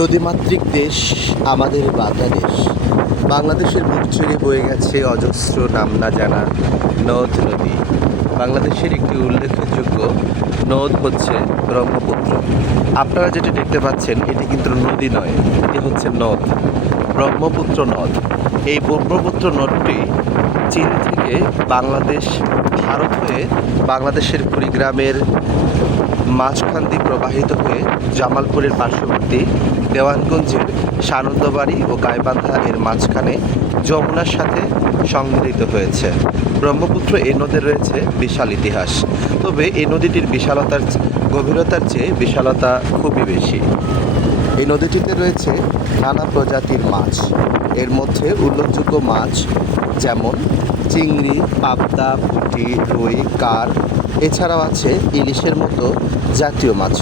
নদীমাতৃক দেশ আমাদের বাংলাদেশ। বাংলাদেশের বুক চিরে বয়ে গেছে অজস্র নাম না জানা নদ নদী। বাংলাদেশের একটি উল্লেখযোগ্য নদ হচ্ছে ব্রহ্মপুত্র। আপনারা যেটি দেখতে পাচ্ছেন এটি কিন্তু নদী নয়, এটি হচ্ছে নদ, ব্রহ্মপুত্র নদ। এই ব্রহ্মপুত্র নদটি চীন থেকে বাংলাদেশ, ভারত হয়ে বাংলাদেশের কুড়িগ্রামের মাঝখান দিয়ে প্রবাহিত হয়ে জামালপুরের পার্শ্ববর্তী দেওয়ানগঞ্জের সানন্দবাড়ি ও গাইবান্ধা এর মাঝখানে যমুনার সাথে সংমিলিত হয়েছে। ব্রহ্মপুত্র এই নদীর রয়েছে বিশাল ইতিহাস, তবে এই নদীটির গভীরতার চেয়ে বিশালতা খুবই বেশি। এই নদীটিতে রয়েছে নানা প্রজাতির মাছ। এর মধ্যে উল্লেখযোগ্য মাছ যেমন চিংড়ি, পাবদা, পুঁটি, রুই, কার, এছাড়াও আছে ইলিশের মতো জাতীয় মাছ।